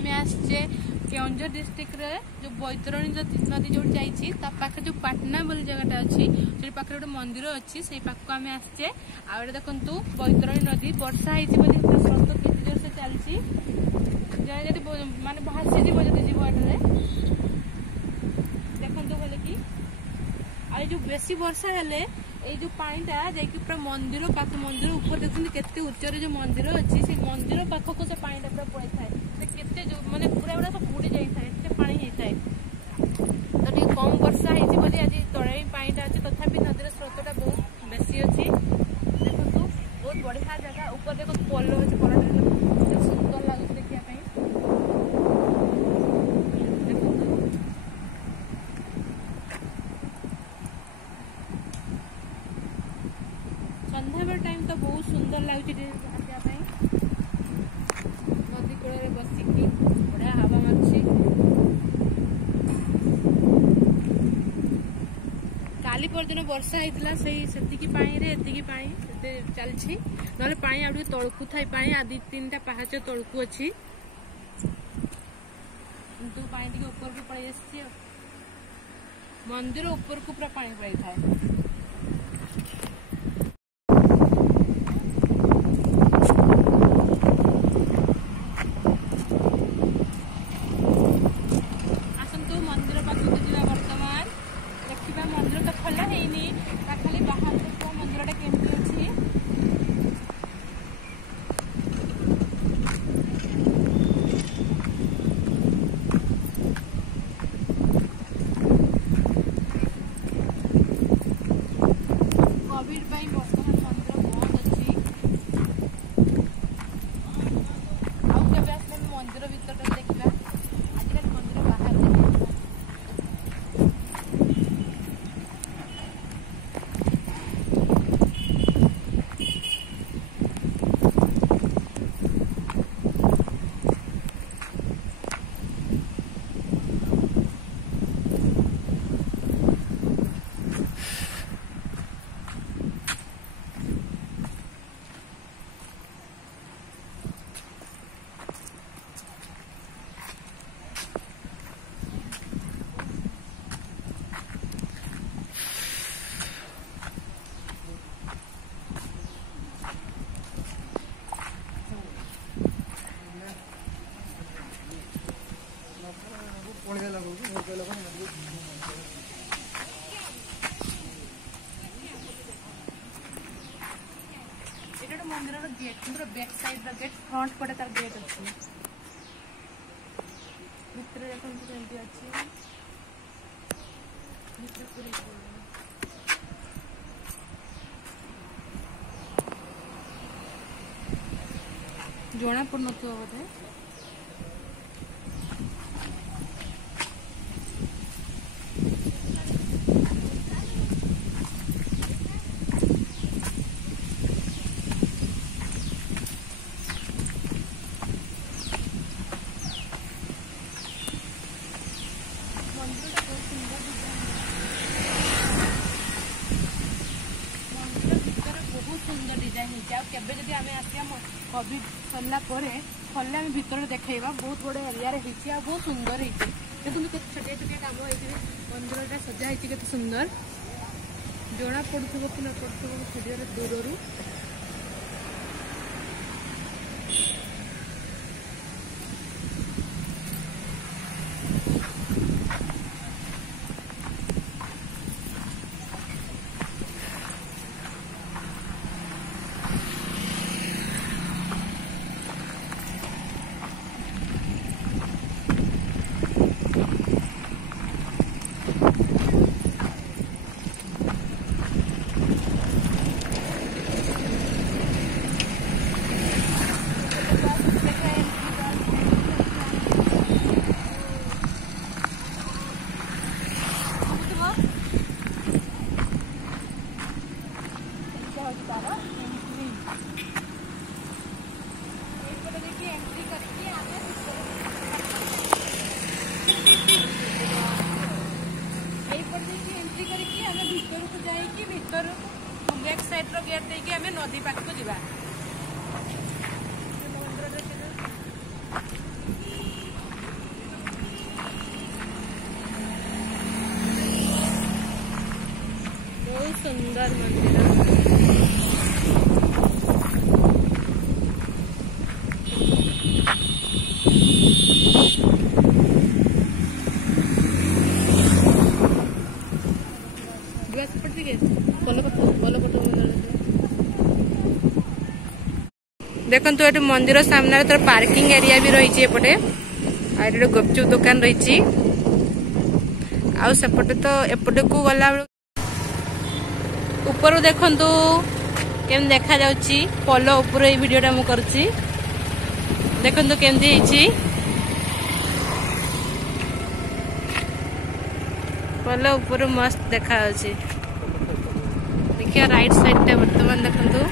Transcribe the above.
आम आसचे केउंझर डिस्ट्रिक्ट रे जो बैतरणी नदी जो जाइए पाखे जो पाटना बोली जगह अच्छी से पाखे गोटे मंदिर अच्छी से पाख आम आसचे आगे देखु बैतरणी नदी वर्षा होती स्रोत केते जोर से चलती माने भासी जीव जब जीव एटे देखु बोले कि आ जो बेसी वर्षा हेले ये जो पानीटा जाकि पूरा मंदिर पाख मंदिर ऊपर देखते केते उच्चर जो मंदिर अच्छी से मंदिर पाखक से पानीटा पूरा पड़े थाए केते जो माने पूरा पूरा सब बुड़ी जाए एते पानी होता है तो टी कम वर्षा होती आज तले पानीटा अच्छे तथापि नदीर स्रोतटा बहुत बेसी अच्छी देखो बहुत बढ़िया जगह ऊपर देखो पोल अच्छे पोलटा सुंदर लगुच देखा संध्याबेल टाइम तो बहुत सुंदर लगुच नदी कूल बसिकी बढ़िया हवा मार्ची काली परदिन वर्षा होता से पानी चलती ना पानी आ तलकू थाई पानी आ 2-3टा पहाच तलकू अच्छी किंतु पानी ऊपर को पड़े मंदिर ऊपर को पूरा पानी पड़े थाए मंदिर गेट पूरा बैक साइड गेट फ्रंट पटे तार गेट अच्छी भितर देखते अच्छी जना पड़ न बोधे कोविड सरला फल आम भर देखा बहुत बड़े एरिया बहुत सुंदर देखो छोटिया छोटिया कम हो मंदिर सजा के सुंदर जना पड़ू कि न पड़ू दूर बैक साइड रो गेट देके हमें नदी पाख को जीवा। ସୁନ୍ଦର ମନ୍ଦିର। देखो ये मंदिर सामने तो पार्किंग एरिया भी रही एपटे आगे गुपचुप दुकान रही आउपटे तो एपटे को गला ऊपर देखु केम देखा जाउची पोलो ऊपर ये वीडियोटा मु करूची देखो केमती पोलो ऊपर मस्त देखा देखिए राइट साइड टा बर्तमान देखो